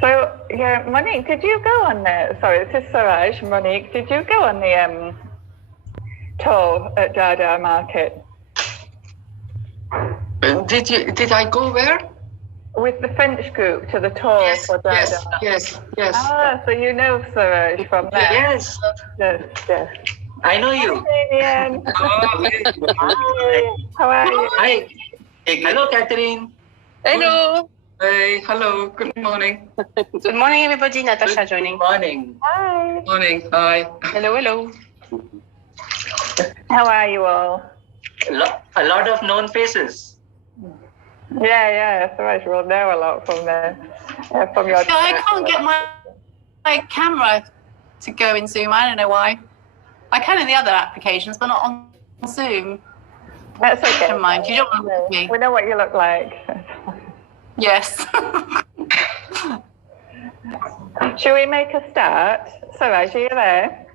So, yeah, Monique, did you go on the, sorry, this is Suraj, Monique, did you go on the tour at Dada Market? Did I go where? With the French group to the tour for Dada. Yes. Ah, so you know Suraj from there? Yes. Yes. I know you. Hi, Damien. Hi. How are you? Hi. Hello, Catherine. Hello. Hey, hello. Good morning. Good morning, everybody. Natasha joining. Good morning. Hi. Morning. Hi. Hello. How are you all? A lot of known faces. Yeah. Suraj will know a lot from your. I can't get my camera to go in Zoom. I don't know why. I can in the other applications, but not on Zoom. That's okay. Never mind. You don't want to look at me. We know what you look like. Yes. Should we make a start? Suraj, are you there?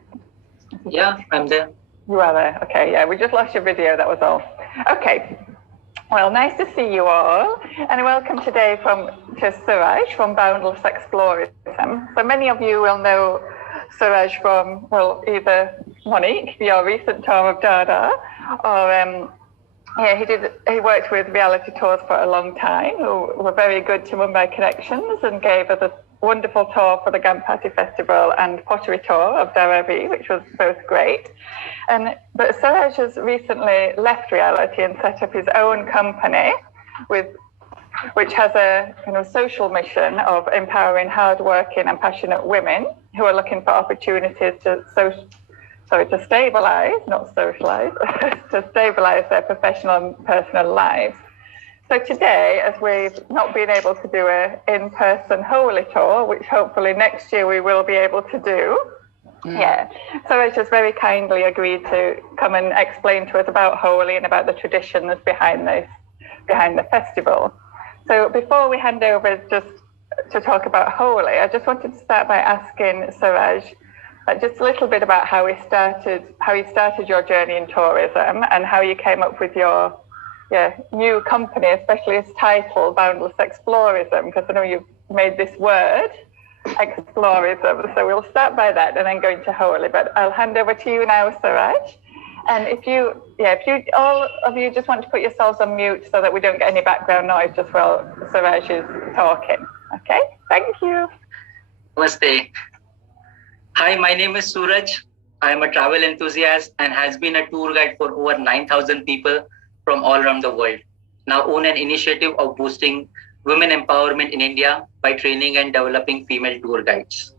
Yeah, I'm there. You are there. Okay, yeah, we just lost your video, that was all. Okay. Well, nice to see you all, and welcome today to Suraj from Boundless Explorism. So many of you will know Suraj from, well, either Monique, your recent tour of Dada, or he worked with reality tours for a long time, who were very good to Mumbai Connections and gave us a wonderful tour for the Ganpati Festival and pottery tour of Dharavi, which was both great. But Suraj has recently left reality and set up his own company, which has a social mission of empowering hardworking and passionate women who are looking for opportunities to stabilize, not socialize, to stabilize their professional and personal lives. So today, as we've not been able to do an in-person Holi Tour, which hopefully next year we will be able to do, Suraj has very kindly agreed to come and explain to us about Holi and about the traditions behind the festival. So before we hand over just to talk about Holi, I just wanted to start by asking Suraj just a little bit about how you started your journey in tourism and how you came up with your new company, especially its title, Boundless Explorism, because I know you've made this word, Explorism. So we'll start by that and then go into Holi. But I'll hand over to you now, Suraj. And if you all of you just want to put yourselves on mute so that we don't get any background noise just while Suraj is talking. Okay, thank you. Namaste. Hi, my name is Suraj. I am a travel enthusiast and has been a tour guide for over 9,000 people from all around the world. Now own an initiative of boosting women empowerment in India by training and developing female tour guides.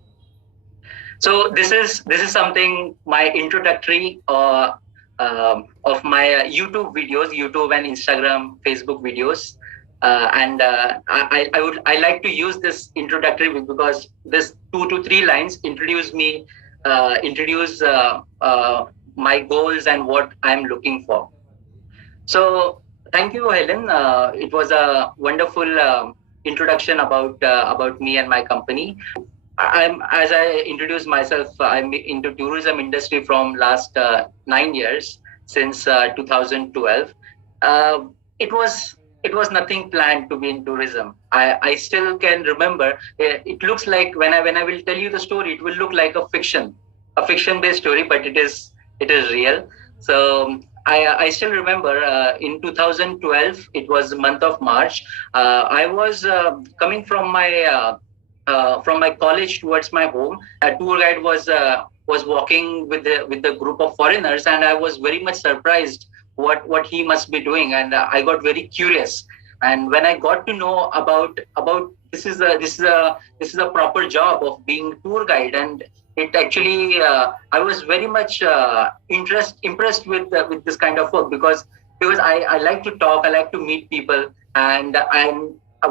So this is something, my introductory of my YouTube videos, YouTube and Instagram, Facebook videos. I like to use this introductory because this 2 to 3 lines introduce my goals and what I'm looking for. So thank you, Helen. It was a wonderful introduction about me and my company. As I introduced myself, I'm into tourism industry from last 9 years, since 2012. It was nothing planned to be in tourism. I still can remember. It looks like when I will tell you the story, it will look like a fiction-based story, but it is real. So I still remember in 2012, it was the month of March. I was coming from my college towards my home. A tour guide was walking with the group of foreigners, and I was very much surprised what he must be doing, and I got very curious. And when I got to know about this is a proper job of being tour guide, and it actually I was very much impressed with this kind of work because I like to talk, I like to meet people, and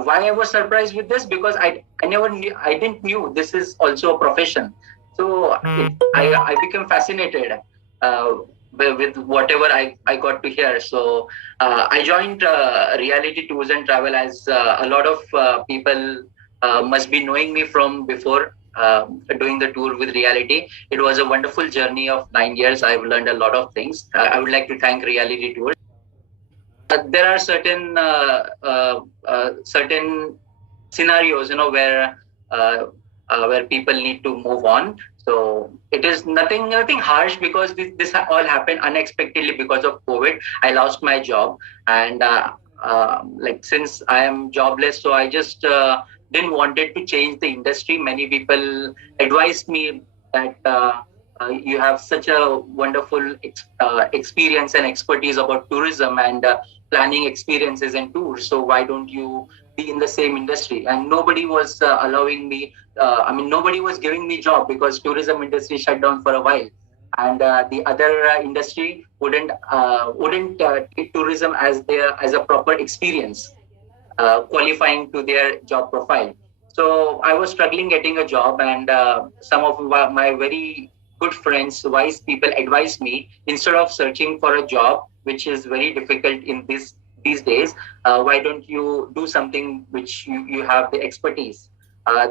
why I was surprised with this because I didn't knew this is also a profession. So I became fascinated with whatever I got to hear. So I joined Reality Tours and Travel, as a lot of people must be knowing me from before doing the tour with Reality. It was a wonderful journey of 9 years. I've learned a lot of things. I would like to thank Reality Tours. There are certain scenarios, where where people need to move on. So it is nothing harsh, because this all happened unexpectedly because of COVID. I lost my job, and like, since I am jobless, so I just didn't wanted to change the industry. Many people advised me that you have such a wonderful experience and expertise about tourism and planning experiences and tours. So why don't you be in the same industry? And nobody was allowing me. Nobody was giving me job, because tourism industry shut down for a while, and the other industry wouldn't take tourism as a proper experience, qualifying to their job profile. So I was struggling getting a job, and some of my very good friends, wise people, advised me, instead of searching for a job, which is very difficult in these days, why don't you do something which you have the expertise?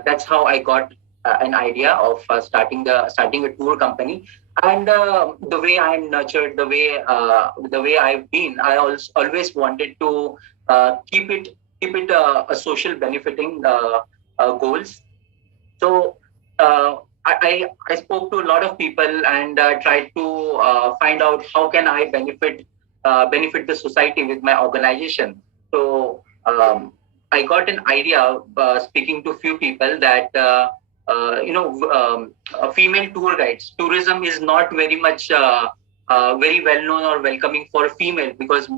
That's how I got an idea of starting a tour company. And the way I'm nurtured, the way I've been, I always wanted to keep it a social benefiting goals. So I spoke to a lot of people, and tried to find out how can I benefit the society with my organization. So I got an idea, speaking to few people, that female tour guides. Tourism is not very much very well known or welcoming for female, because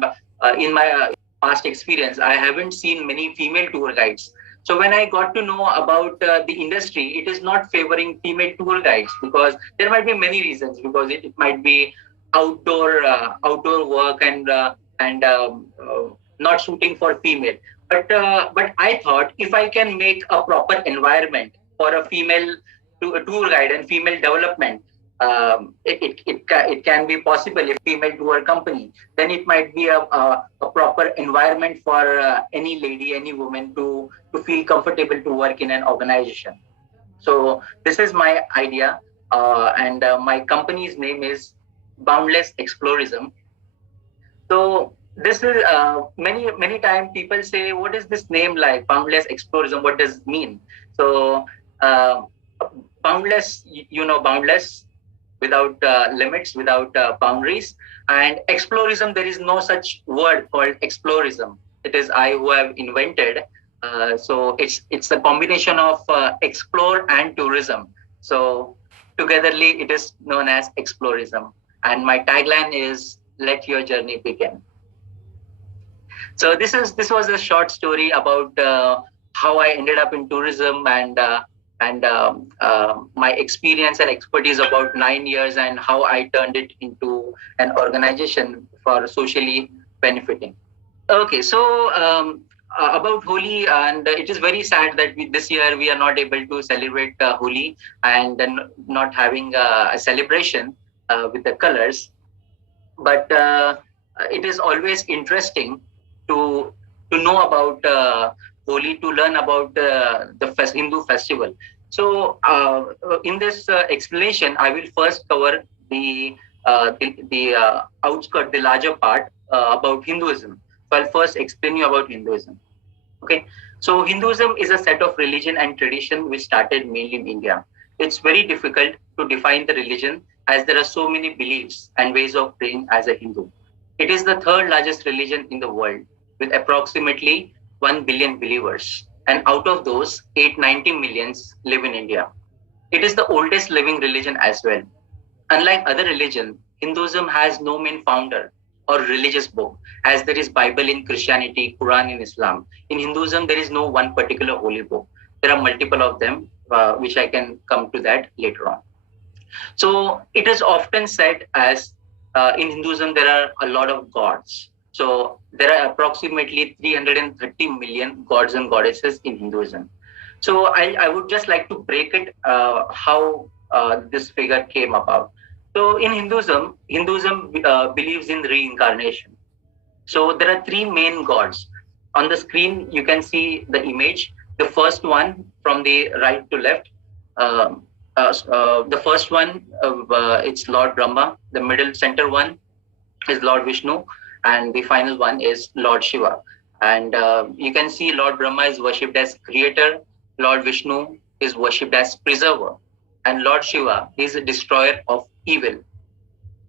in my past experience, I haven't seen many female tour guides. So when I got to know about the industry, it is not favoring female tour guides, because there might be many reasons, because it might be outdoor work and not suiting for female. But I thought, if I can make a proper environment for a female tour guide and female development, it can be possible. If female tour company, then it might be a proper environment for any lady, any woman to feel comfortable to work in an organization. So this is my idea, and my company's name is Boundless Explorism. So this is many times people say, what is this name like, Boundless Explorism? What does it mean? So boundless, boundless, without limits, without boundaries. And explorism, there is no such word called explorism. It is I who have invented. So it's a combination of explore and tourism. So togetherly, it is known as explorism. And my tagline is, let your journey begin. So this was a short story about how I ended up in tourism, and my experience and expertise about 9 years, and how I turned it into an organization for socially benefiting. Okay, so about Holi, and it is very sad that this year we are not able to celebrate Holi, and then not having a celebration with the colors. But it is always interesting to know about Holi, to learn about the Hindu festival. So in this explanation, I will first cover the outskirt, the larger part about Hinduism. So I'll first explain you about Hinduism. Okay, so Hinduism is a set of religion and tradition which started mainly in India. It's very difficult to define the religion, as there are so many beliefs and ways of praying as a Hindu. It is the third largest religion in the world, with approximately 1 billion believers. And out of those, 890 millions live in India. It is the oldest living religion as well. Unlike other religions, Hinduism has no main founder or religious book, as there is Bible in Christianity, Quran in Islam. In Hinduism, there is no one particular holy book. There are multiple of them, which I can come to that later on. So it is often said as in Hinduism, there are a lot of gods. So there are approximately 330 million gods and goddesses in Hinduism. So I would just like to break it, how this figure came about. So in Hinduism believes in reincarnation. So there are three main gods. On the screen, you can see the image. The first one from the right to left. The first one, it's Lord Brahma. The middle center one is Lord Vishnu. And the final one is Lord Shiva. And you can see Lord Brahma is worshipped as creator. Lord Vishnu is worshipped as preserver, and Lord Shiva is a destroyer of evil.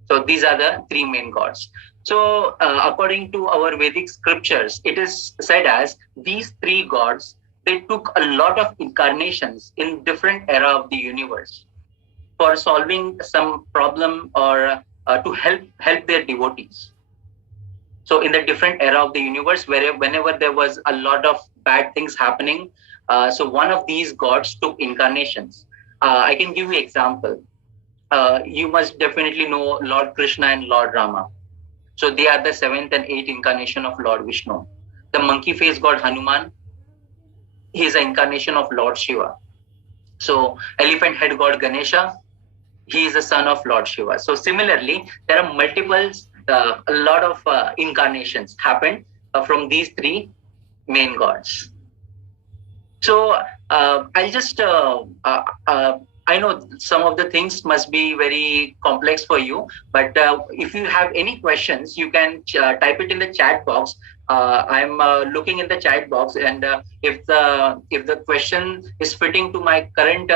So these are the three main gods. So according to our Vedic scriptures, it is said as these three gods, they took a lot of incarnations in different era of the universe for solving some problem or to help their devotees. So in the different era of the universe, whenever there was a lot of bad things happening, so one of these gods took incarnations. I can give you an example. You must definitely know Lord Krishna and Lord Rama. So they are the 7th and 8th incarnation of Lord Vishnu. The monkey face god Hanuman, he is an incarnation of Lord Shiva. So elephant head god Ganesha, he is the son of Lord Shiva. So similarly, there are multiples, a lot of incarnations happened from these three main gods. So I'll just, I know some of the things must be very complex for you, but if you have any questions, you can type it in the chat box. I'm looking in the chat box, and if the question is fitting to my current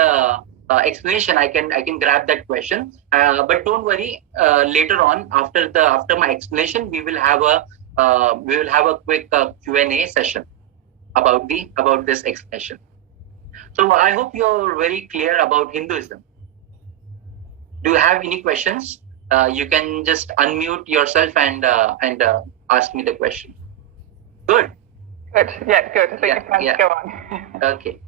explanation, I can grab that question. But don't worry. Later on, after my explanation, we will have a quick Q&A session about this explanation. So I hope you're very clear about Hinduism. Do you have any questions? You can just unmute yourself and ask me the question. Good. Good. Yeah, good. I think you can go on. Okay.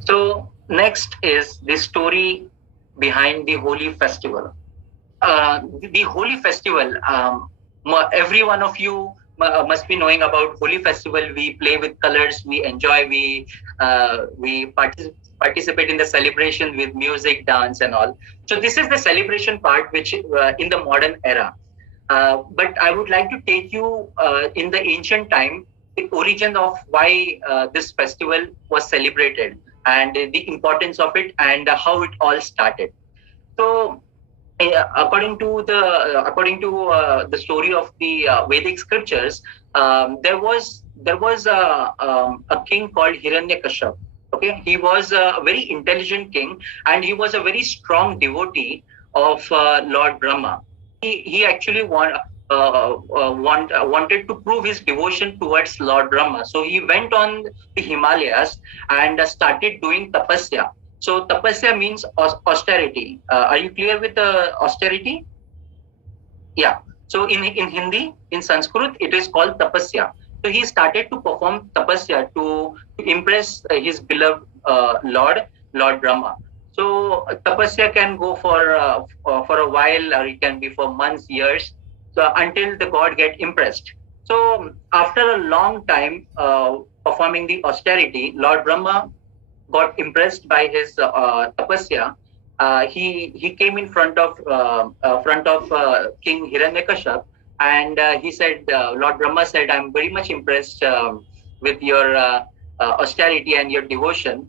So next is the story behind the Holi festival. The Holi festival, every one of you must be knowing about Holi festival. We play with colors, we enjoy, we participate in the celebration with music, dance and all. So this is the celebration part which in the modern era. But I would like to take you in the ancient time, the origin of why this festival was celebrated and the importance of it and how it all started. So according to the story of the Vedic scriptures, there was a king called Hiranyakashap. Okay, he was a very intelligent king, and he was a very strong devotee of Lord Brahma. He actually wanted to prove his devotion towards Lord Brahma. So he went on the Himalayas and started doing tapasya. So tapasya means austerity. Are you clear with the austerity? Yeah. So in Hindi, in Sanskrit, it is called tapasya. So he started to perform tapasya to impress his beloved Lord Brahma. So tapasya can go for a while, or it can be for months, years, so until the god get impressed. So after a long time performing the austerity, Lord Brahma got impressed by his tapasya. He came in front of King Hiranyakashap, and he said, Lord Brahma said, "I'm very much impressed with your austerity and your devotion.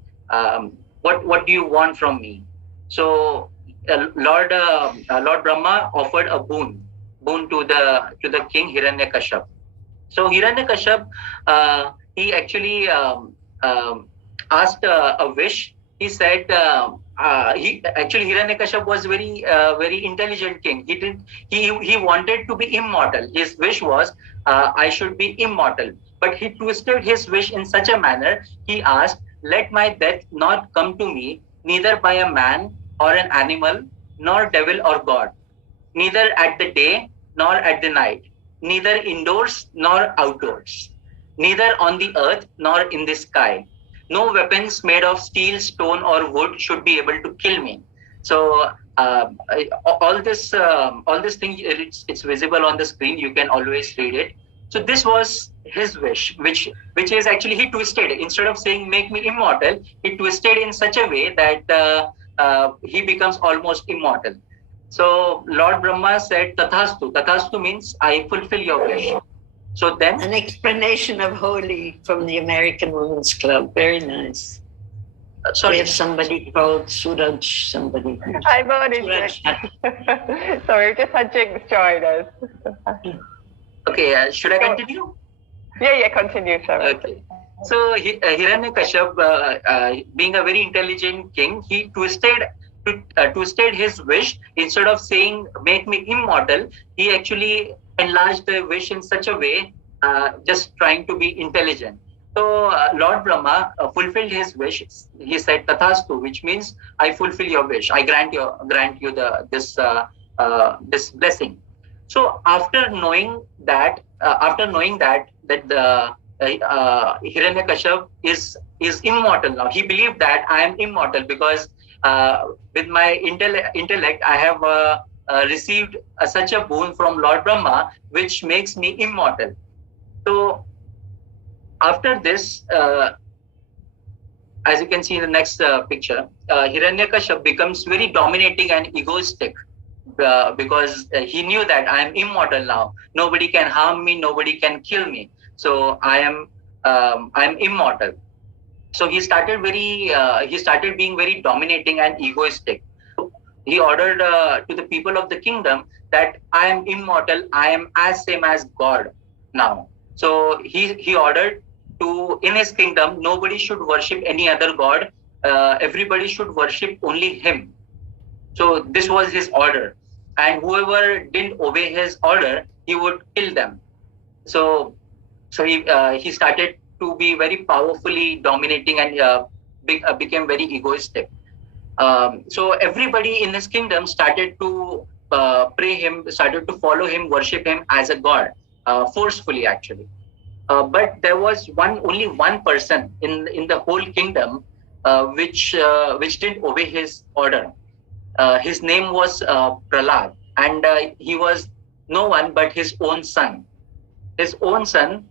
What do you want from me?" So Lord Brahma offered a boon to the king Hiranyakashap. So Hiranyakashap, he actually asked a wish. He said, Hiranyakashap was very intelligent king. He wanted to be immortal. His wish was, I should be immortal. But he twisted his wish in such a manner. He asked, "Let my death not come to me, neither by a man or an animal, nor devil or god, neither at the day nor at the night, neither indoors nor outdoors, neither on the earth nor in the sky. No weapons made of steel, stone, or wood should be able to kill me." So all this thing, it's visible on the screen. You can always read it. So this was his wish, which is actually, he twisted. Instead of saying "make me immortal," he twisted in such a way that he becomes almost immortal. So Lord Brahma said, "Tathastu." Tathastu means I fulfill your wish. So then an explanation of Holi from the American Women's Club. Very nice. Sorry. We have somebody called Suraj. Somebody. I've already Jinx. So we've just had Jinx join us. Okay, should I continue? Yeah, continue, sorry. Okay. Hiranyakashap, being a very intelligent king, he twisted his wish. Instead of saying "make me immortal," he actually enlarged the wish in such a way, just trying to be intelligent. So Lord Brahma fulfilled his wish. He said "Tathastu," which means "I fulfill your wish. I grant you this blessing." So after knowing that the Hiranyakashap is immortal now. He believed that I am immortal because with my intellect I have received such a boon from Lord Brahma, which makes me immortal. So after this, as you can see in the next picture, Hiranyakashap becomes very dominating and egoistic. Because he knew that I am immortal now. Nobody can harm me. Nobody can kill me. So I am immortal. So he started being very dominating and egoistic. He ordered to the people of the kingdom that I am immortal. I am as same as God now. So he ordered in his kingdom nobody should worship any other god. Everybody should worship only him. So this was his order, and whoever didn't obey his order, he would kill them. So he started to be very powerfully dominating and became very egoistic. So everybody in his kingdom started to pray him, started to follow him, worship him as a god, forcefully actually. But there was only one person in the whole kingdom which didn't obey his order. His name was Pralad, and he was no one but his own son. His own son,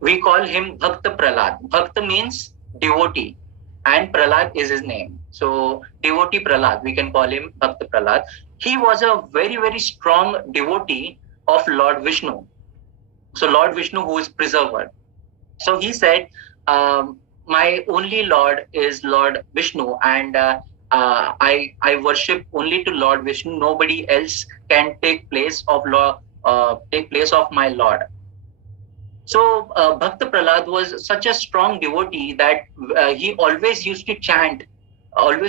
we call him Bhakt Pralad. Bhakt means devotee, and Pralad is his name. So devotee Pralad, we can call him Bhakt Pralad. He was a very, very strong devotee of Lord Vishnu. So Lord Vishnu, who is preserver. So he said, my only Lord is Lord Vishnu, and I worship only to Lord Vishnu. Nobody else can take place of my Lord. So Bhakt Pralad was such a strong devotee that he always used to chant Lord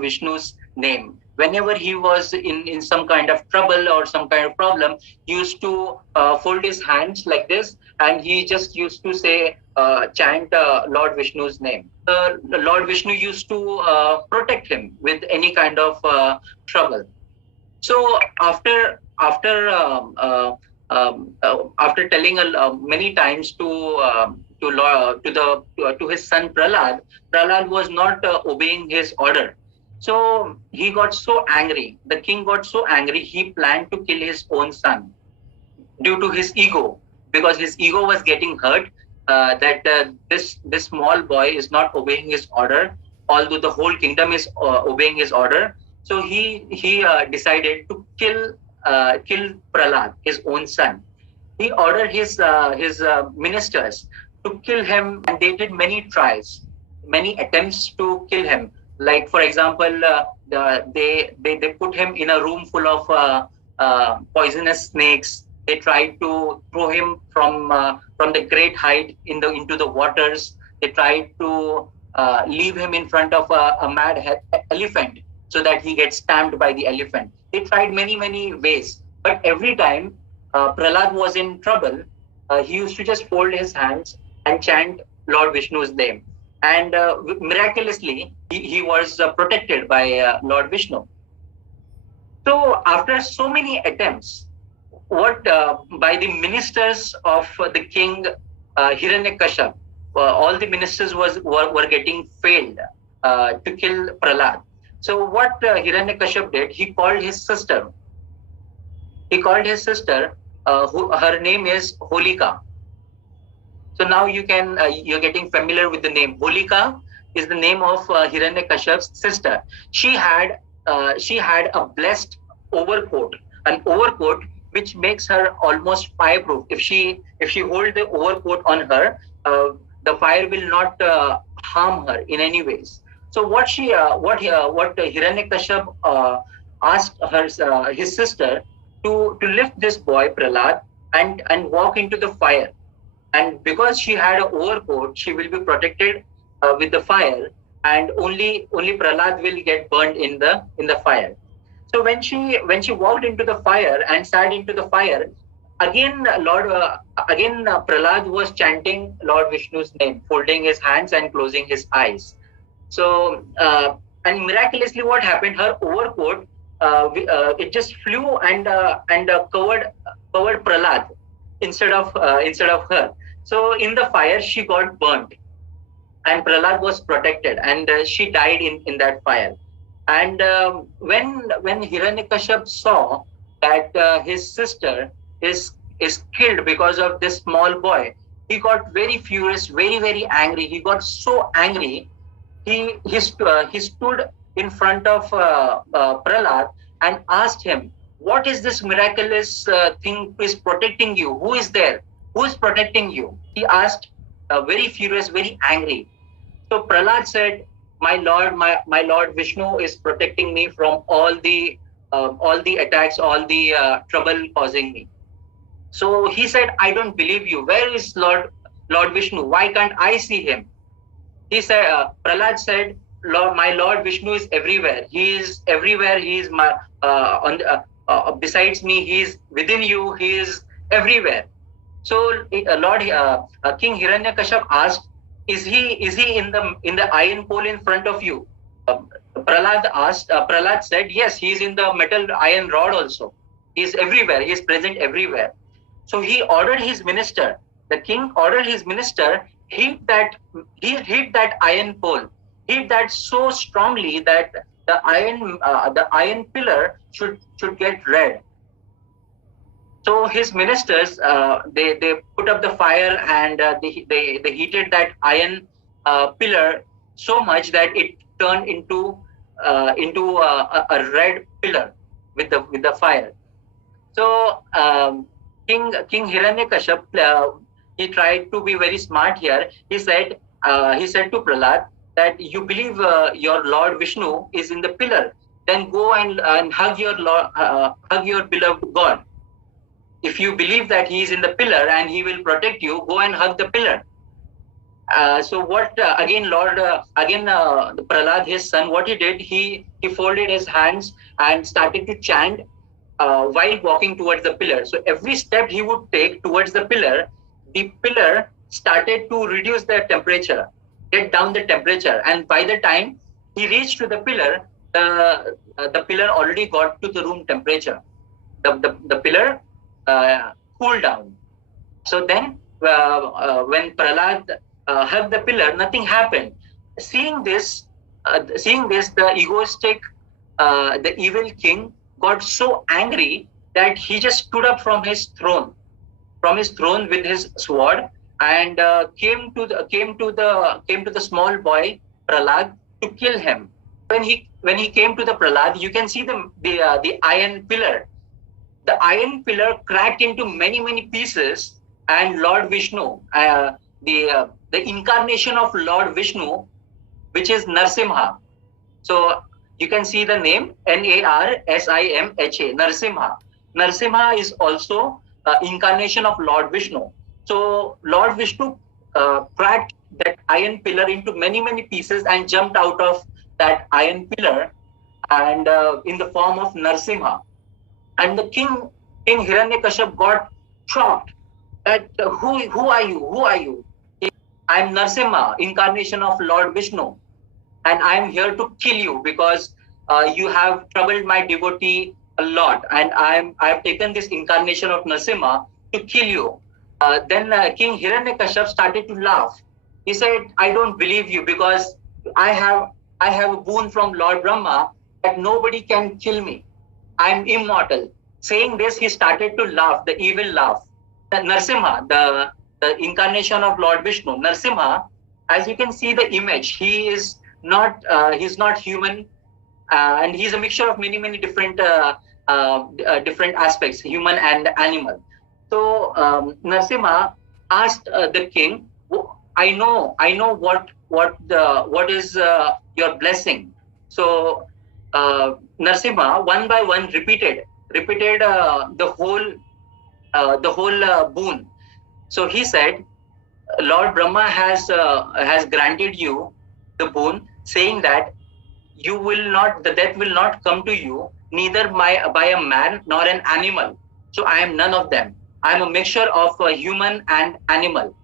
Vishnu's name. Whenever he was in some kind of trouble or some kind of problem, he used to fold his hands like this, and he just used to say, chant Lord Vishnu's name. Lord Vishnu used to protect him with any kind of trouble. So after telling many times to his son Pralad was not obeying his order. So he got so angry. The king got so angry, he planned to kill his own son due to his ego, because his ego was getting hurt that this small boy is not obeying his order, although the whole kingdom is obeying his order. So he decided to kill Pralad, his own son. He ordered his ministers to kill him, and they did many tries, many attempts to kill him. Like, for example, they put him in a room full of poisonous snakes. They tried to throw him from the great height into the waters. They tried to leave him in front of a mad elephant so that he gets stamped by the elephant. They tried many ways, but every time Pralad was in trouble, he used to just fold his hands and chant Lord Vishnu's name. And miraculously, he was protected by Lord Vishnu. So after so many attempts, by the ministers of the king Hiranyakashap, all the ministers were getting failed to kill Pralad. So what Hiranyakashap did, he called his sister. Her name is Holika. So now you're getting familiar with the name. Holika is the name of Hiranyakashap's sister. She had a blessed overcoat, an overcoat which makes her almost fireproof. If she holds the overcoat on her, the fire will not harm her in any ways. So what Hiranyakashap asked his sister to lift this boy Pralad and walk into the fire. and because she had an overcoat, she will be protected with the fire, and only Prahlad will get burned in the fire. So when she walked into the fire and sat into the fire, again Prahlad was chanting Lord Vishnu's name, folding his hands and closing his eyes. So and miraculously, what happened? Her overcoat it just flew and covered Prahlad instead of her. So in the fire, she got burnt, and Prahlad was protected, and she died in that fire. And when Hiranyakashap saw that his sister is killed because of this small boy, he got very furious, very, very angry. He got so angry, he stood in front of Prahlad and asked him, "What is this miraculous thing is protecting you? Who is there? Who is protecting you?" He asked, very furious, very angry. So Prahlad said, my Lord Vishnu is protecting me from all the attacks, all the trouble causing me. So he said, "I don't believe you. Where is Lord Vishnu? Why can't I see him?" He said, Prahlad said, my Lord Vishnu is everywhere. He is everywhere. He is besides me. He is within you. He is everywhere. So King Hiranyakashap asked, Is he in the iron pole in front of you? Prahlad said, "Yes, he is in the metal iron rod also. He is everywhere. He is present everywhere." So he ordered his minister. The king ordered his minister hit that iron pole, hit that so strongly that the iron pillar should get red. So his ministers they put up the fire, and they heated that iron pillar so much that it turned into a red pillar with the fire. So King Hiranyakashap he tried to be very smart here. He said to Prahlad that you believe your Lord Vishnu is in the pillar, then go and hug your beloved God. If you believe that he is in the pillar and he will protect you, go and hug the pillar. So what Prahlad, his son, what he did, he folded his hands and started to chant while walking towards the pillar. So every step he would take towards the pillar started to reduce the temperature, get down the temperature. And by the time he reached to the pillar, the pillar already got to the room temperature. The pillar cooled down. So then when Prahlad hugged the pillar, nothing happened. Seeing this, the egoistic, the evil king got so angry that he just stood up from his throne with his sword, and came to the small boy Prahlad to kill him. When he came to the Prahlad, you can see the iron pillar. The iron pillar cracked into many pieces, and Lord Vishnu, the incarnation of Lord Vishnu, which is Narsimha. So you can see the name Narsimha. Narsimha. Narsimha is also incarnation of Lord Vishnu. So Lord Vishnu cracked that iron pillar into many pieces and jumped out of that iron pillar, and in the form of Narsimha. And the King Hiranyakashap got shocked that who are you? Who are you? I am Narsimha, incarnation of Lord Vishnu, and I am here to kill you because you have troubled my devotee a lot, and I have taken this incarnation of Narsimha to kill you. Then King Hiranyakashap started to laugh. He said, "I don't believe you because I have a boon from Lord Brahma that nobody can kill me. I am immortal." Saying this, he started to laugh, the evil laugh. Narsimha, the incarnation of Lord Vishnu, Narsimha, as you can see the image, he's not human, and he's a mixture of many different aspects, human and animal. So Narsimha asked the king, "I know what is your blessing." So Narsimha one by one repeated the whole boon. So he said, Lord Brahma has granted you the boon, saying that the death will not come to you, neither by a man nor an animal. So I am none of them. I am a mixture of a human and animal.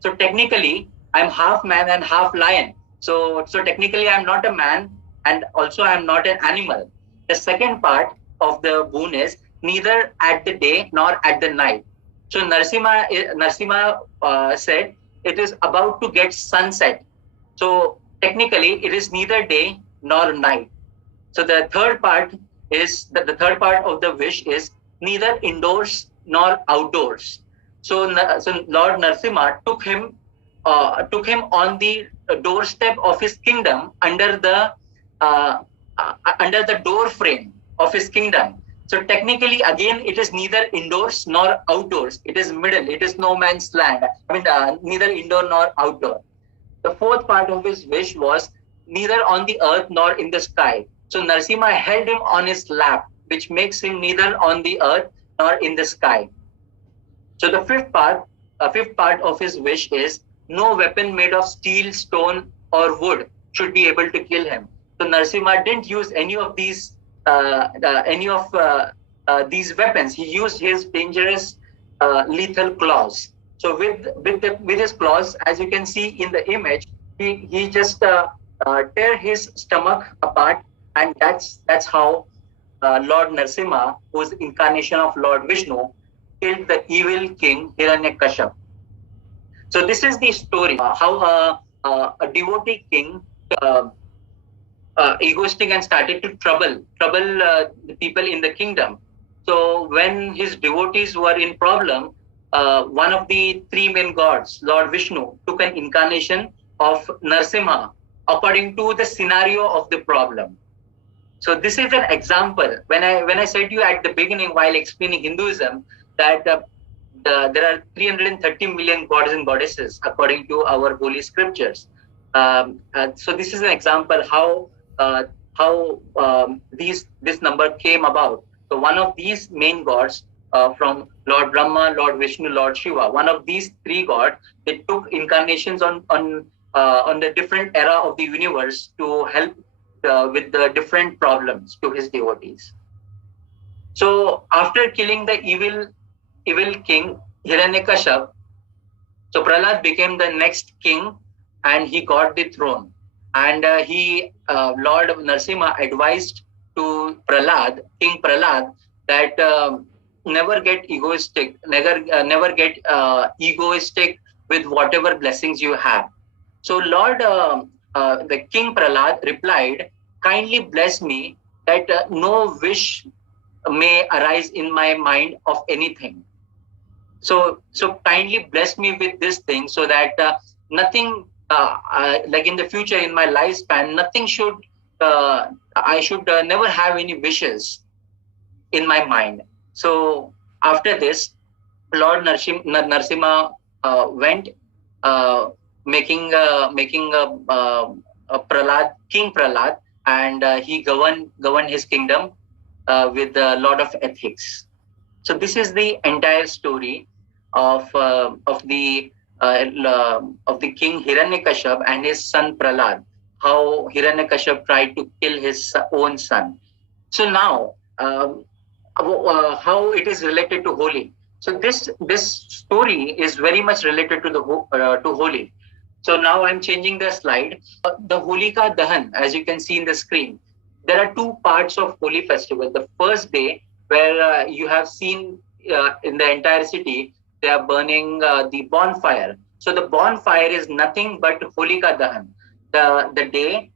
So technically, I am half man and half lion. So technically, I am not a man, and also I am not an animal. The second part of the boon is neither at the day nor at the night. So Narsimha said it is about to get sunset. So technically, it is neither day nor night. So the third part is the third part of the wish is neither indoors nor outdoors. So Lord Narsimha took him on the doorstep of his kingdom under the door frame of his kingdom. So technically, again, it is neither indoors nor outdoors. It is middle. It is no man's land. Neither indoor nor outdoor. The fourth part of his wish was neither on the earth nor in the sky. So Narsimha held him on his lap, which makes him neither on the earth nor in the sky. So the fifth part of his wish is no weapon made of steel, stone, or wood should be able to kill him. So Narsimha didn't use any of these weapons. He used his dangerous lethal claws. So with his claws, as you can see in the image, he just tear his stomach apart, and that's how Lord Narsimha, who is incarnation of Lord Vishnu, killed the evil king Hiranyakashap. So this is the story how a devotee king egoistic and started to trouble the people in the kingdom. So when his devotees were in problem, one of the three main gods, Lord Vishnu, took an incarnation of Narsimha according to the scenario of the problem. So this is an example. When I said to you at the beginning while explaining Hinduism that there are 330 million gods and goddesses according to our holy scriptures. So this is an example how this number came about. So one of these main gods from Lord Brahma, Lord Vishnu, Lord Shiva, one of these three gods, they took incarnations on the different era of the universe to help with the different problems to his devotees. So after killing the evil king Hiranyakashap, so Pralad became the next king and he got the throne. And Lord Narsimha advised to King Pralad, that never get egoistic, never get egoistic with whatever blessings you have. So the King Pralad replied, kindly bless me that no wish may arise in my mind of anything. So kindly bless me with this thing so that nothing, like in the future in my lifespan, nothing I should never have any wishes in my mind. So after this, Lord Narsimha went making King Pralad, and he governed his kingdom with a lot of ethics. So this is the entire story of the king Hiranyakashap and his son Pralad, how Hiranyakashap tried to kill his own son. So now, how it is related to Holi. So this story is very much related to to Holi. So now I'm changing the slide. The Holika Dahan, as you can see in the screen, there are two parts of Holi festival. The first day, where you have seen in the entire city, they are burning the bonfire. So the bonfire is nothing but Holika Dahan. The day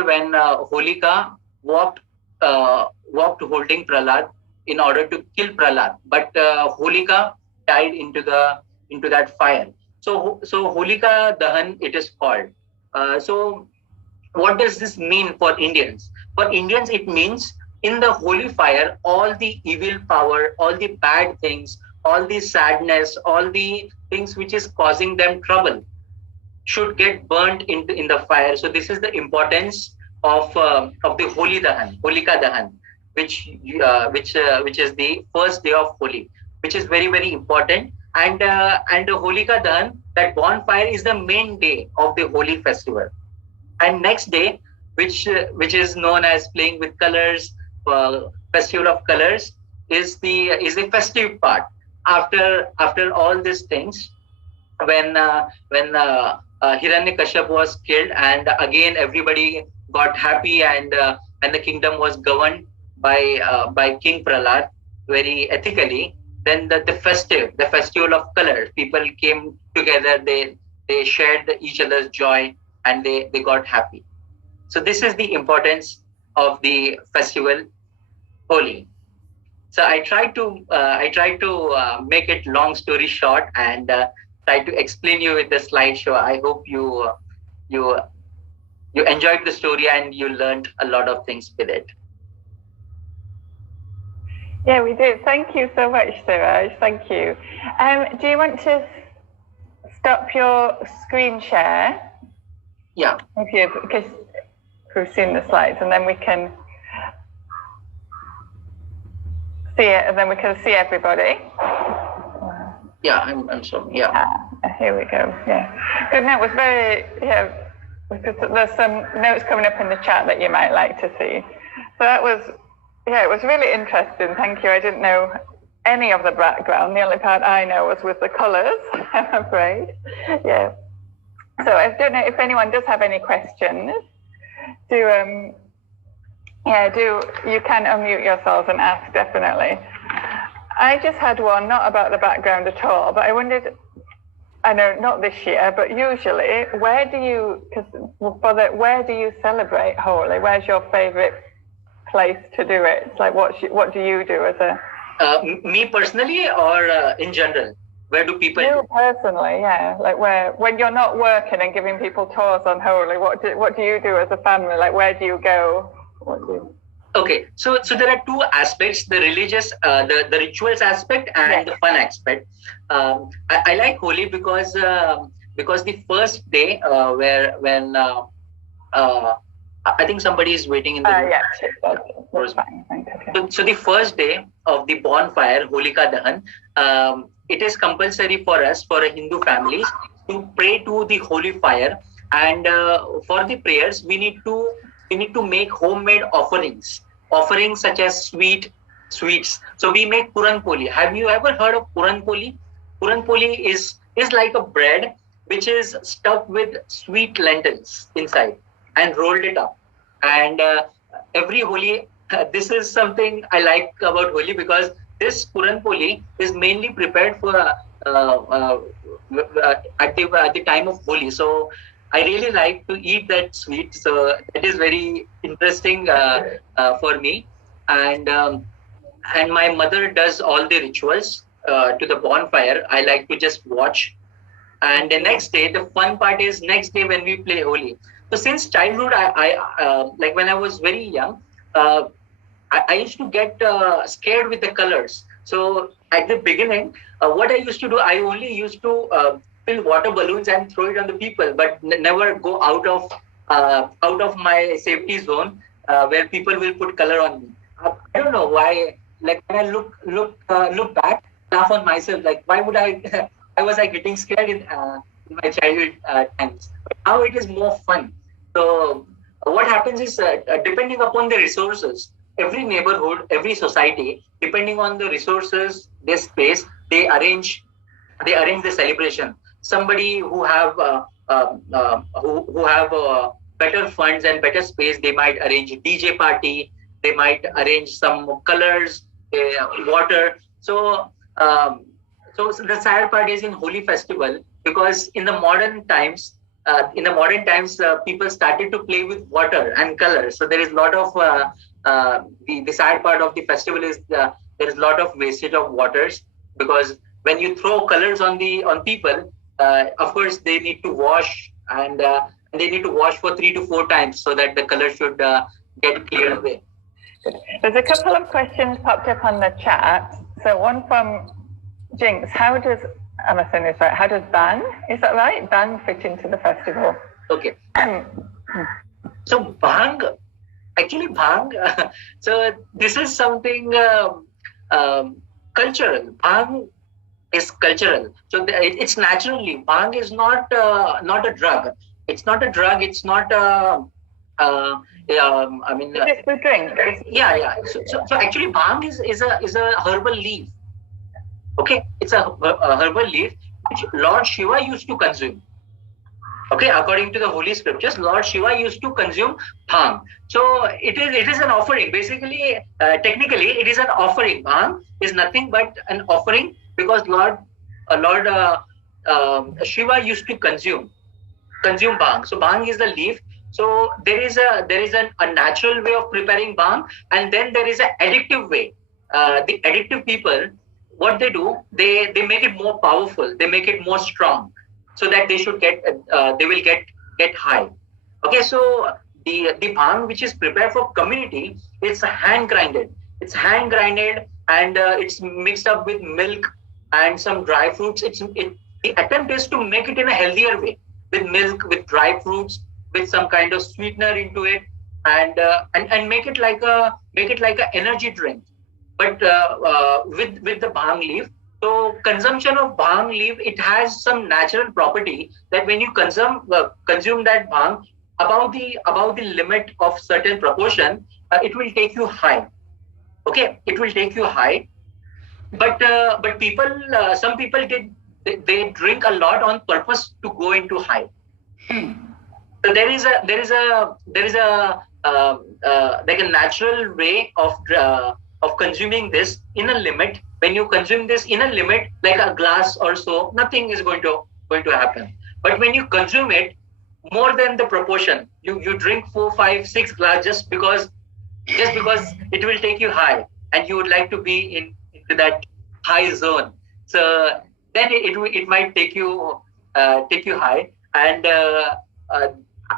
when Holika walked holding Pralad in order to kill Pralad, but Holika died into that fire. So Holika Dahan it is called. So what does this mean for Indians? For Indians, it means in the holy fire, all the evil power, all the bad things, all the sadness, all the things which is causing them trouble should get burnt in the fire. So this is the importance of the Holi Dahan, Holika Dahan, which is the first day of Holi, which is very, very important. and the Holika Dahan, that bonfire, is the main day of the Holi festival. And next day, which is known as playing with colors, festival of colors, is the festive part. After all these things, when Hiranyakashap was killed, and again everybody got happy, and the kingdom was governed by King Pralad very ethically. Then the festival of colors, people came together, they shared each other's joy, and they got happy. So this is the importance of the festival Holi. So I try to make it long story short, and try to explain you with the slideshow. I hope you enjoyed the story and you learned a lot of things with it. Yeah, we did. Thank you so much, Siraj. Thank you. Do you want to stop your screen share? Yeah. Because we've seen the slides, and then we can see it, and then we can see everybody. Yeah, I'm sorry. Yeah. Here we go. Yeah. Good. That was very. Yeah. There's some notes coming up in the chat that you might like to see. So that was. Yeah, it was really interesting. Thank you. I didn't know any of the background. The only part I know was with the colours, I'm afraid. Yeah. So I don't know if anyone does have any questions. You can unmute yourselves and ask, definitely. I just had one, not about the background at all, but I wondered, I know not this year, but usually, where do you celebrate Holi? Where's your favourite place to do it? It's like, what do you do as a... me personally, or in general? Where do people... You personally, yeah. Like when you're not working and giving people tours on Holi, what do you do as a family? Like, where do you go? Okay, so there are two aspects: the religious, the rituals aspect, and the fun aspect. I like Holi because the first day when I think somebody is waiting in the room. That's fine. So the first day of the bonfire, Holika Dahan, it is compulsory for us, for Hindu families, to pray to the holy fire, and for the prayers we need to make homemade offerings such as sweets. So we make Puran Poli. Have you ever heard of Puran Poli? Puran Poli is like a bread which is stuffed with sweet lentils inside and rolled it up. And every Holi, this is something I like about Holi, because this Puran Poli is mainly prepared for at the time of Holi. So I really like to eat that sweet. So it is very interesting for me. And my mother does all the rituals to the bonfire. I like to just watch. And the next day, the fun part is next day when we play Holi. So since childhood, I like when I was very young, I used to get scared with the colors. So at the beginning, what I used to do, I only used to fill water balloons and throw it on the people, but never go out of my safety zone where people will put color on me. I don't know why. Like when I look back, laugh on myself. Like why was I getting scared in my childhood times? But now it is more fun. So what happens is depending upon the resources, every neighborhood, every society, depending on the resources, their space, they arrange the celebration. Somebody who have better funds and better space, they might arrange a DJ party. They might arrange some colors, water. So the sad part is in Holi festival, because in the modern times, people started to play with water and colors. So there is a lot of the sad part of the festival is there is a lot of wastage of waters, because when you throw colors on people, of course they need to wash, and they need to wash for 3 to 4 times so that the color should get cleared away. There's a couple of questions popped up on the chat. So one from Jinx, how does Bang, is that right? Bang fit into the festival? Okay. So Bang, so this is something cultural. Bang is cultural. So it's naturally, bhang is not a drug. It's not a drug. It's not a. I mean, It's a drink. yeah. So actually, bhang is a herbal leaf. Okay, it's a herbal leaf which Lord Shiva used to consume. Okay, according to the holy scriptures, Lord Shiva used to consume bhang. So it is an offering. Basically, technically, it is an offering. Bhang is nothing but an offering because Lord Shiva used to consume bhang. So bhang is the leaf. So there is a natural way of preparing bhang, and then there is an addictive way. The addictive people, what they do, they make it more powerful. They make it more strong, so that they will get high. Okay, so the bhang which is prepared for community, it's hand grinded. It's hand grinded and it's mixed up with milk and some dry fruits. The attempt is to make it in a healthier way, with milk, with dry fruits, with some kind of sweetener into it, and make it like a energy drink, but with the bhang leaf. So consumption of bhang leaf, it has some natural property that when you consume that bhang above the limit of certain proportion, it will take you high. Okay, it will take you high. But people, some people they drink a lot on purpose to go into high. So there is a like a natural way of consuming this in a limit. When you consume this in a limit, like a glass or so, nothing is going to happen. But when you consume it more than the proportion, you drink 4, 5, 6 glass just because it will take you high, and you would like to be into that high zone. So then it might take you high. And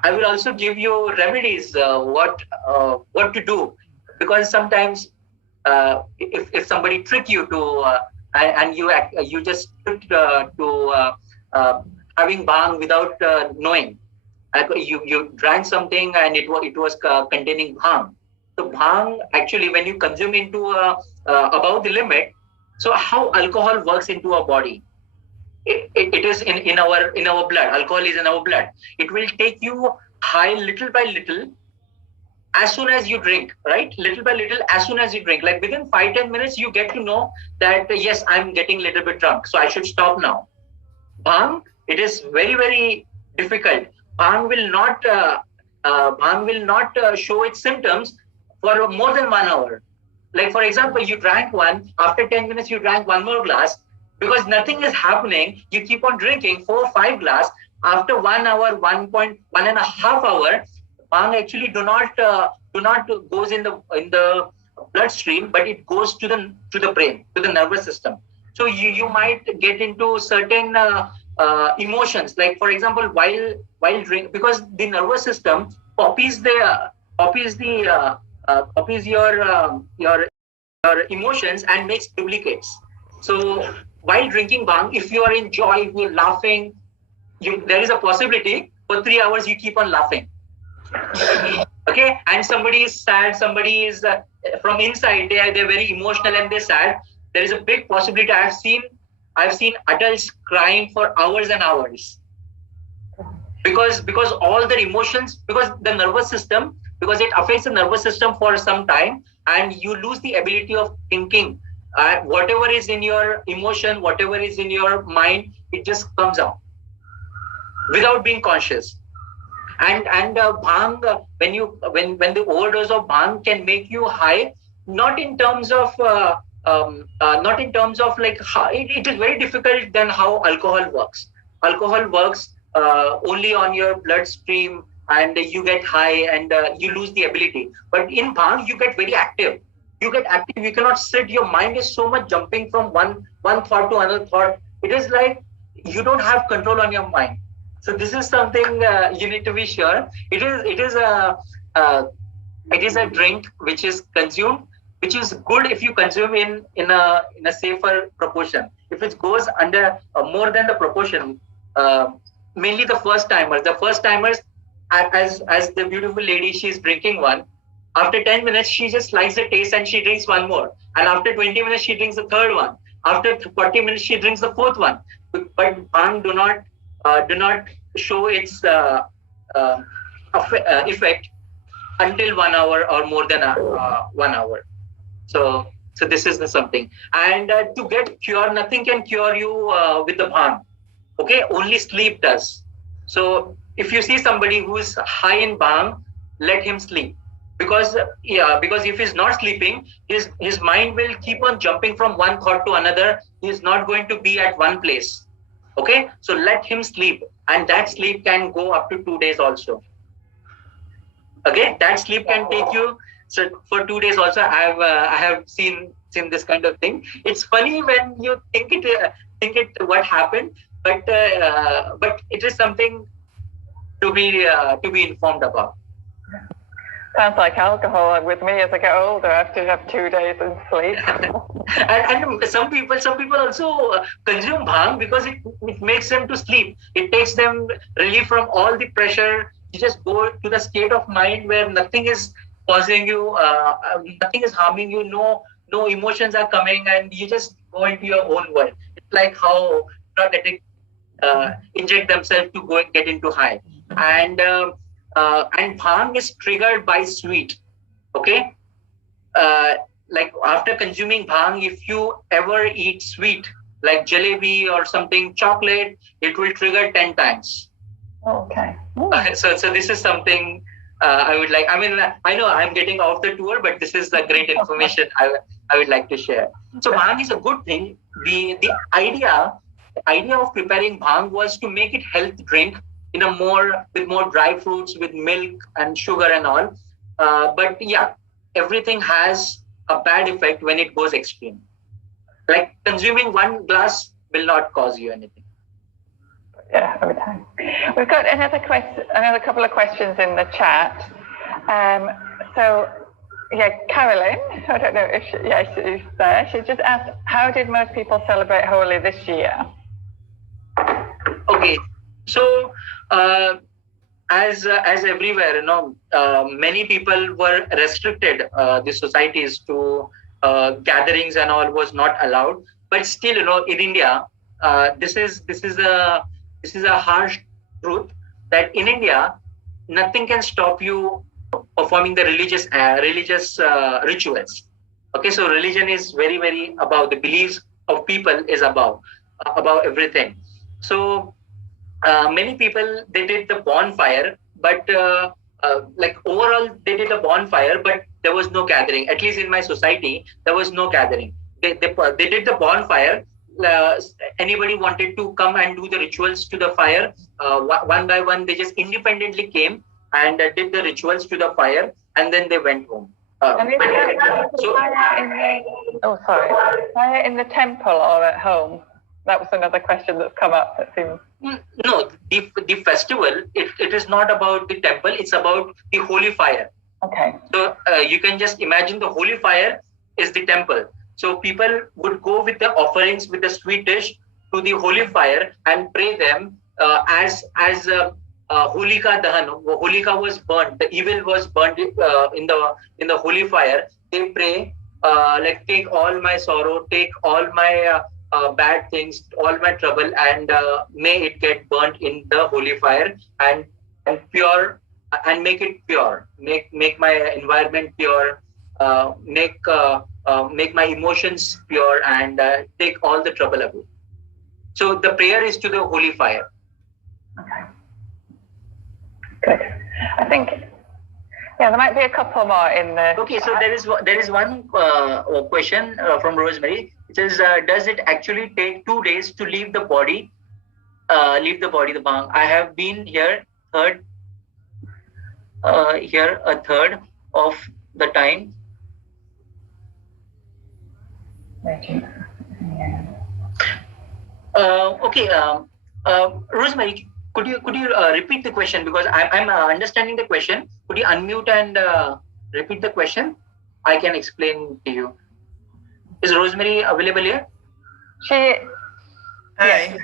I will also give you remedies what to do, because sometimes if somebody trick you to and you just to having bhang without knowing, you drank something and it was containing bhang. So bhang, actually, when you consume into above the limit, so how alcohol works into our body, it is in our blood. Alcohol is in our blood. It will take you high little by little as soon as you drink, right? Little by little, as soon as you drink, like within 5-10 minutes, you get to know that yes, I'm getting a little bit drunk, so I should stop now. Bhang, it is very, very difficult. Bhang will not show its symptoms for more than 1 hour. Like, for example, you drank one, after 10 minutes, you drank one more glass. Because nothing is happening, you keep on drinking 4 or 5 glass. After 1 hour, 1.5 hour, bhang actually do not goes in the bloodstream, but it goes to the brain, to the nervous system. So you might get into certain emotions, like for example, while drink, because the nervous system copies your emotions and makes duplicates. So while drinking bhang, if you are in joy, if you're laughing, there is a possibility for 3 hours you keep on laughing. Okay, and somebody is sad, somebody is from inside, they're very emotional and they're sad. There is a big possibility. I've seen adults crying for hours and hours because all their emotions, because the nervous system, because it affects the nervous system for some time, and you lose the ability of thinking. Whatever is in your emotion, whatever is in your mind, it just comes out without being conscious. And bhang, when the overdose of bhang can make you high, not in terms of like how, it is very difficult than how alcohol works. Alcohol works only on your bloodstream, and you get high and you lose the ability. But in bhang, you get very active. You cannot sit. Your mind is so much jumping from one thought to another thought. It is like you don't have control on your mind. So this is something you need to be sure. It is a drink which is consumed, which is good if you consume in a safer proportion. If it goes under more than the proportion, mainly the first timers, as the beautiful lady, she's drinking one. After 10 minutes, she just likes the taste and she drinks one more. And after 20 minutes, she drinks the third one. After 40 minutes, she drinks the fourth one. But bhang do not show its effect until 1 hour or more than 1 hour. So this is the something. And to get cure, nothing can cure you with the bhang. Okay, only sleep does. So if you see somebody who is high in bhang, let him sleep. Because if he's not sleeping, his mind will keep on jumping from one thought to another. He's not going to be at one place. Okay, so let him sleep, and that sleep can go up to 2 days also. Okay, that sleep can take you for 2 days also. I have seen this kind of thing. It's funny when you think it what happened, but it is something to be informed about. Sounds like alcohol with me as I get older. I have to have 2 days of sleep. and some people also consume bhang because it makes them to sleep. It takes them relief from all the pressure. You just go to the state of mind where nothing is causing you, nothing is harming you. No emotions are coming, and you just go into your own world. It's like how drug addicts inject themselves to go and get into high. And bhang is triggered by sweet. Okay, like after consuming bhang, if you ever eat sweet like jalebi or something, chocolate, it will trigger 10 times. Okay. So this is something I would like. I mean, I know I'm getting off the tour, but this is the great information I would like to share. So bhang is a good thing. The idea of preparing bhang was to make it health drink with more dry fruits, with milk and sugar and all. But yeah, everything has a bad effect when it goes extreme. Like consuming 1 glass will not cause you anything. Yeah, over time. We've got another couple of questions in the chat. So, yeah, Carolyn, I don't know if she's there. She just asked, how did most people celebrate Holi this year? Okay, so as everywhere, many people were restricted. The societies to gatherings and all was not allowed. But still, in India, this is a harsh truth that in India, nothing can stop you performing the religious rituals. Okay, so religion is very, very above. The beliefs of people is above everything. So many people, they did the bonfire, but like overall they did a bonfire, but there was no gathering. At least in my society, there was no gathering. They did the bonfire. Anybody wanted to come and do the rituals to the fire, one by one, they just independently came and did the rituals to the fire, and then they went home. Fire in the temple or at home? That was another question that's come up, it seems. No, the festival, it is not about the temple, it's about the holy fire. Okay. So you can just imagine the holy fire is the temple. So people would go with the offerings, with the sweet dish to the holy fire and pray them as Holika Dahan. Holika was burnt. The evil was burnt in the holy fire. They pray, like, take all my sorrow, take all my bad things, all my trouble, and may it get burnt in the holy fire and pure, and make it pure. Make my environment pure. Make my emotions pure, and take all the trouble away. So the prayer is to the holy fire. Okay. Good. I think, yeah, there might be a couple more in the. Okay, so there is one question from Rosemary. It says, does it actually take 2 days to leave the body, the bhang? I have been here a third of the time. Okay, Rosemary, could you repeat the question, because I'm understanding the question. Could you unmute and repeat the question? I can explain to you. Is Rosemary available here? Hi. Yeah.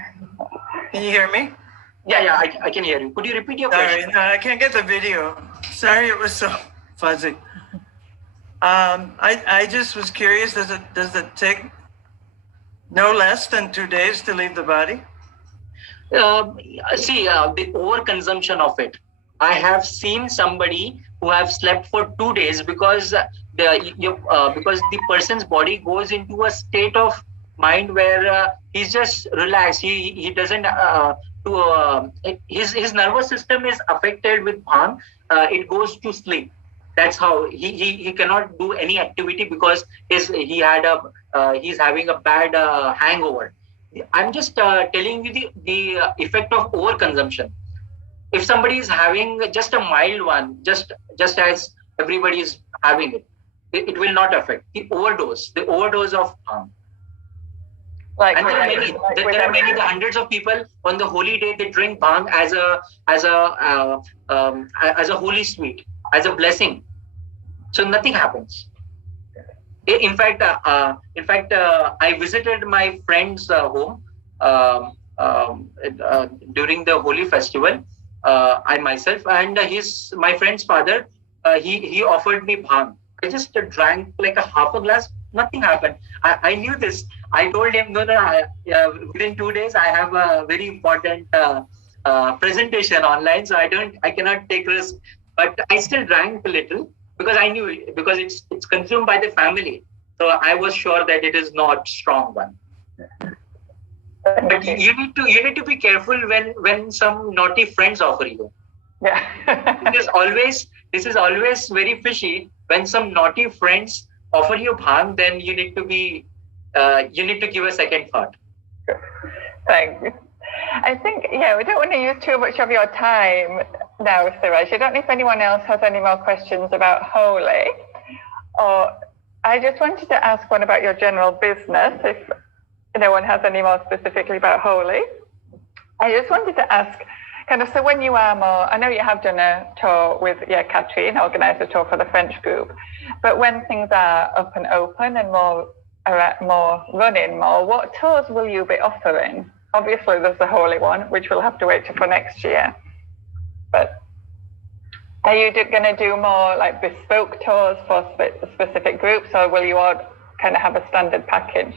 Can you hear me? Yeah, I can hear you. Could you repeat your question? No, I can't get the video. Sorry, it was so fuzzy. I just was curious. Does it take No less than 2 days to leave the body? The overconsumption of it. I have seen somebody who have slept for 2 days because because the person's body goes into a state of mind where he's just relaxed. He doesn't his nervous system is affected with bhang. It goes to sleep. That's how he cannot do any activity because he's having a bad hangover. I'm just telling you the effect of overconsumption. If somebody is having just a mild one, just as everybody is having it will not affect the overdose of harm. And there are many, the hundreds of people on the holy day, they drink bhang as a holy sweet, as a blessing. So nothing happens. In fact, I visited my friend's home during the Holi festival. I myself and my friend's father, he offered me bhang. I just drank like a half a glass. Nothing happened. I knew this. I told him, no, within 2 days I have a very important presentation online, so I cannot take risk. But I still drank a little because I knew it, because it's consumed by the family. So I was sure that it is not strong one. But you need to be careful when some naughty friends offer you. Yeah. This is always very fishy. When some naughty friends offer you bhang, then you need to give a second thought. Thank you. I think, we don't want to use too much of your time now, Suraj. I don't know if anyone else has any more questions about Holi, or I just wanted to ask one about your general business, if no one has any more specifically about Holi. I just wanted to ask, so when you are more, I know you have done a tour with Catherine, organised a tour for the French group, but when things are up and open and more running more, what tours will you be offering? Obviously, there's the Holi one, which we'll have to wait for next year. But are you going to do more like bespoke tours for specific groups, or will you all kind of have a standard package?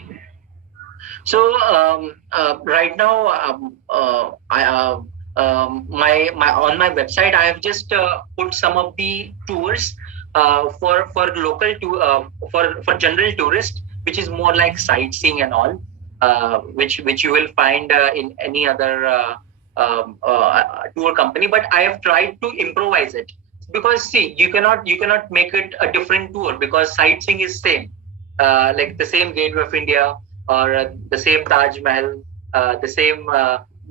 So right now, I on my website, I have just put some of the tours for local for general tourists, which is more like sightseeing and all, which you will find in any other tour company. But I have tried to improvise it, because see, you cannot make it a different tour, because sightseeing is same, like the same Gateway of India, or the same Taj Mahal, the same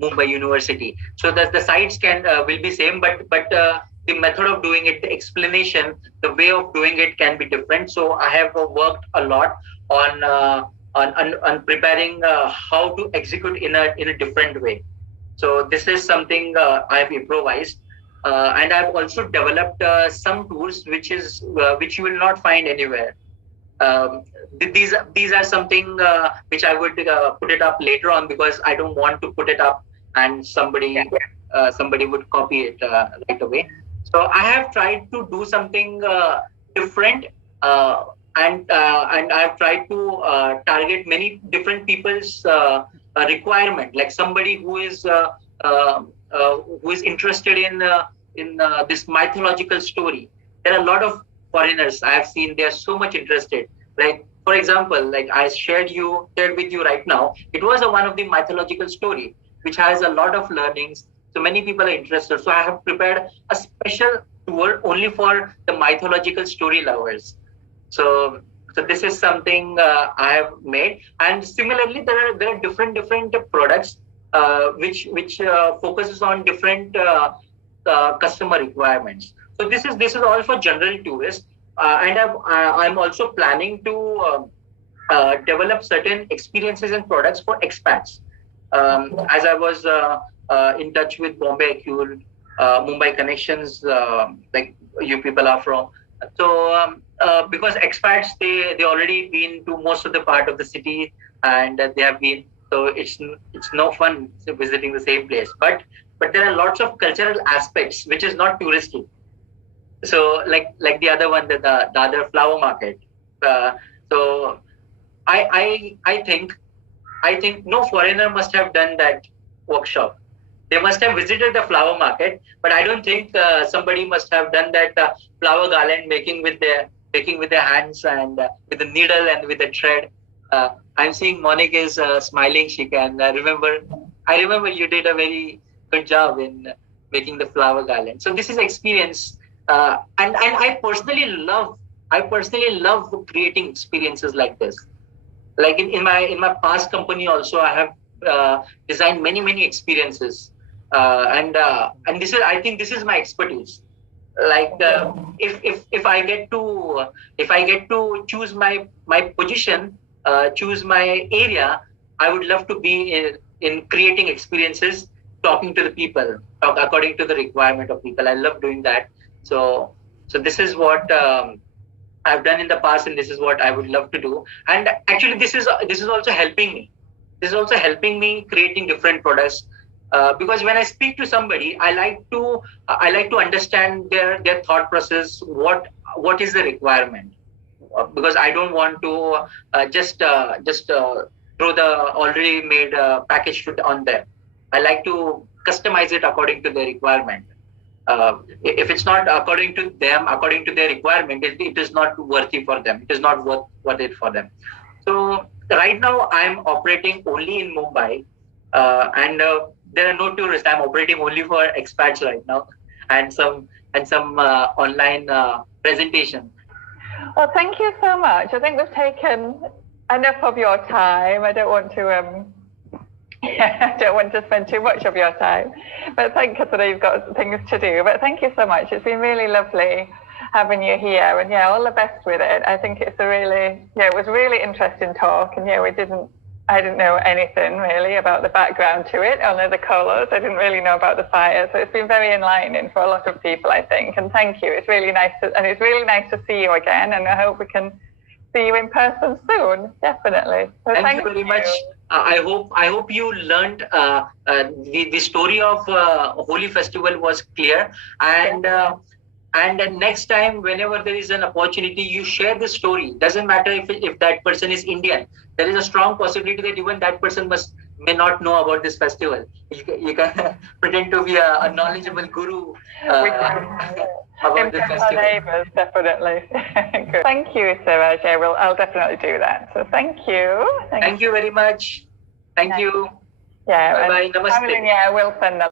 Mumbai University. So that the sites will be same, but the method of doing it, the explanation, the way of doing it can be different. So I have worked a lot on preparing how to execute in a different way. So this is something I have improvised, and I've also developed some tools which you will not find anywhere. These are something which I would put it up later on, because I don't want to put it up and somebody would copy it right away. So I have tried to do something different, and I have tried to target many different people's requirement, like somebody who is interested in this mythological story. There are a lot of foreigners I have seen, they are so much interested. Like, for example, like I shared with you right now, it was one of the mythological story, which has a lot of learnings. So many people are interested. So I have prepared a special tour only for the mythological story lovers. So this is something I have made. And similarly, there are different products which focuses on different customer requirements. So this is all for general tourists, and I'm also planning to develop certain experiences and products for expats. As I was in touch with Bombay Acule, Mumbai connections, like you people are from. So because expats, they already been to most of the part of the city, and they have been. So it's no fun visiting the same place. But there are lots of cultural aspects which is not touristic. So like the other one, the other flower market. So I think I think no foreigner must have done that workshop. They must have visited the flower market, but I don't think somebody must have done that flower garland making with their hands and with the needle and with the thread. I'm seeing Monique is smiling. She can remember. I remember you did a very good job in making the flower garland. So this is experience, and I personally love creating experiences like this. Like in my past company also, I have designed many experiences, and this is, I think this is my expertise. Like if I get to choose my position, choose my area, I would love to be in creating experiences, talking to the people, talk according to the requirement of people. I love doing that. So this is what I've done in the past, and this is what I would love to do. And actually, this is also helping me. This is also helping me creating different products. Because when I speak to somebody, I like to understand their thought process. What is the requirement? Because I don't want to just throw the already made package on them. I like to customize it according to their requirement. If it's not according to them, according to their requirement, it is not worthy for them. It is not worth it for them. So right now I'm operating only in Mumbai, and there are no tourists. I'm operating only for expats right now, and some online presentation. Well, thank you so much. I think we've taken enough of your time. I don't want to I don't want to spend too much of your time, but thank you. I know you've got things to do, but thank you so much. It's been really lovely having you here, and all the best with it. I think it's it was a really interesting talk, and I didn't know anything really about the background to it, only the colours. I didn't really know about the fire, so it's been very enlightening for a lot of people, I think. And thank you. It's really nice to see you again, and I hope we can see you in person soon. Definitely. So thank you very much. I hope you learned the story of Holi festival was clear, and next time, whenever there is an opportunity, you share the story. Doesn't matter if that person is Indian. There is a strong possibility that even that person may not know about this festival. You can pretend to be a knowledgeable guru about the festival. Neighbours, definitely. Good. Thank you, Siraj. I'll definitely do that. So thank you. Thank you very much. Thank you. Yeah. Bye bye. Namaste. We'll send them.